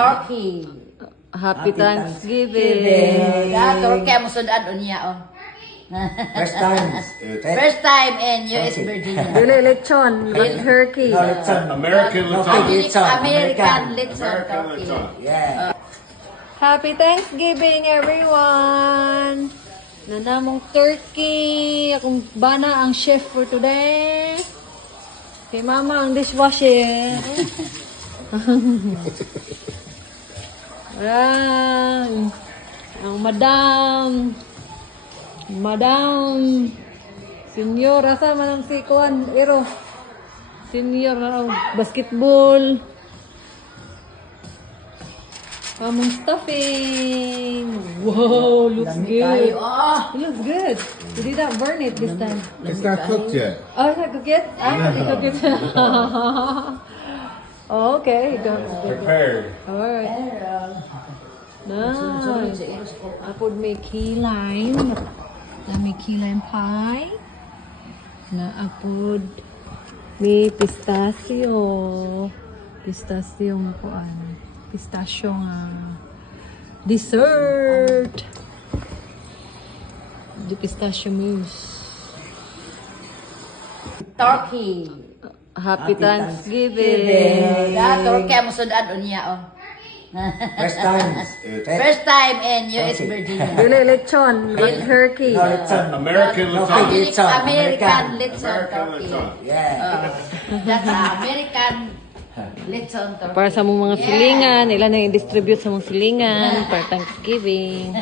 Turkey. Happy Thanksgiving. Turkey mo sundan unya oh. First time. First time in US Virginia. Dili lechon, but turkey. No, lechon. American Latino. American lechon turkey. Yeah. Happy Thanksgiving, everyone! Nanamong turkey. Akong bana ang chef for today. Si Mama ang dishwasher. Ayan. Ang Madam. Senior. Asa man ang si Kuan? Ero. Senior na basketball. Among stuffing. Wow, looks good. It looks good. You did not burn it this time. It's not cooked yet. Oh, it's not cooked yet? I thought you cooked it. Oh, okay. Prepared. Alright. Nice. I put may key lime. May key lime pie. Na apod may pistachio. Pistachio nga dessert. The pistachio mousse. Turkey. Happy Thanksgiving. Turkey mo sundan unya oh. First time. First time in US Virginia. Dili lechon, but turkey. No, lechon. American Latino. American lechon turkey. Yeah. That's American lechon turkey. Para sa mong mga silingan, ilan ang i-distribute sa mong silingan para Thanksgiving.